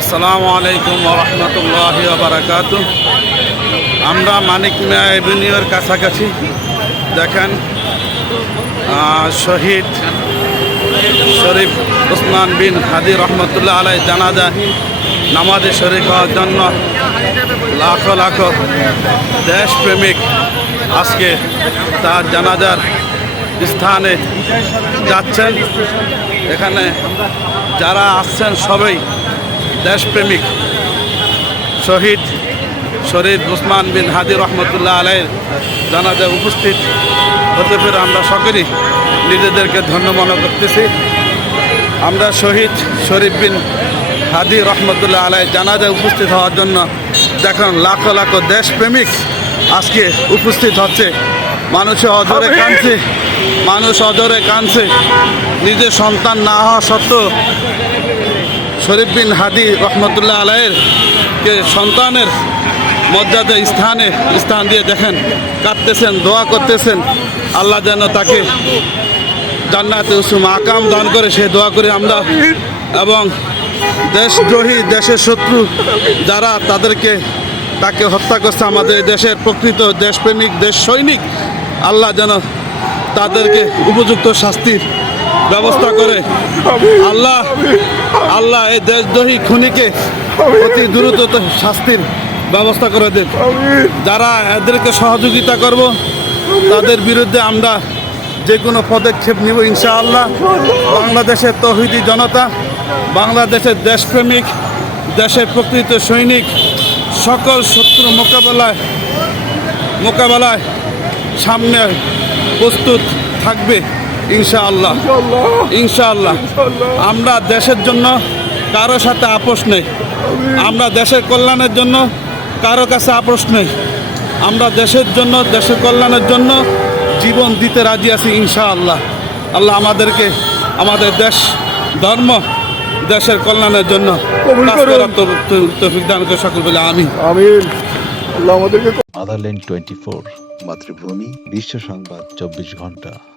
আসসালামু আলাইকুম রহমতুল্লাহ বারাকাত আমরা মানিক মিয়া এভিনিউর কাছাকাছি। দেখেন শহীদ শরীফ উসমান বিন হাদি রহমতুল্লাহ আলাই জানাজা নামাজে শরীফ হওয়ার জন্য লাখো লাখো দেশপ্রেমিক আজকে তার জানাজার স্থানে যাচ্ছেন। এখানে যারা আসছেন সবাই দেশপ্রেমিক শহীদ শহীদ উসমান বিন হাদি রহমতুল্লাহ আলাইয়ের জানাজায় উপস্থিত হতে পেরে আমরা সকলেই নিজেদেরকে ধন্য মনে করতেছি। আমরা শহীদ শরীফ বিন হাদি রহমতুল্লাহ আলাই জানাজায় উপস্থিত হওয়ার জন্য দেখুন লাখো লাখো দেশপ্রেমিক আজকে উপস্থিত হচ্ছে। মানুষে অজরে কাঁদছে মানুষ অজরে কাঁদছে। নিজের সন্তান না হওয়া সত্ত্বেও শরীফ বিন হাদি রহমতুল্লাহ আলাইয়ের কে সন্তানের মর্যাদা স্থানে, স্থান দিয়ে দেখেন, কাঁদতেছেন, দোয়া করতেছেন। আল্লাহ যেন তাকে জান্নাতে উসুম আকাম দান করে সে দোয়া করি আমরা। এবং দেশদ্রোহী, দেশের শত্রু যারা তাদেরকে, তাকে হত্যা করছে আমাদের দেশের প্রকৃত দেশপ্রেমিক, দেশ সৈনিক, আল্লাহ যেন তাদেরকে উপযুক্ত শাস্তির ব্যবস্থা করে। আল্লাহ আল্লাহ এই দেশদ্রোহী খুনিকে অতি দ্রুত শাস্তির ব্যবস্থা করে দেন। যারা এদেরকে সহযোগিতা করব, তাদের বিরুদ্ধে আমরা যে কোনো পদক্ষেপ নিব ইনশাআল্লাহ। বাংলাদেশের তহিদি জনতা, বাংলাদেশের দেশপ্রেমিক, দেশের প্রকৃত সৈনিক, সকল শত্রু মোকাবেলায় মোকাবেলায় সামনে প্রস্তুত থাকবে। ইনশাআল্লাহ। ইনশাআল্লাহ। আমরা দেশের জন্য কারও সাথে আপোষ নেই। আমরা দেশের কল্যাণের জন্য কারও কাছে আপোষ নেই। আমরা দেশের জন্য দেশের কল্যাণের জন্য জীবন দিতে রাজি আছি ইনশাআল্লাহ। আল্লাহ আমাদেরকে আমাদের দেশ ধর্ম দেশের কল্যাণের জন্য। তৌফিক- দান করে সকল বলে আমি আদারল্যান্ড টোয়েন্টি ফোর মাতৃভূমি বিশ্ব সংবাদ চব্বিশ ঘণ্টা।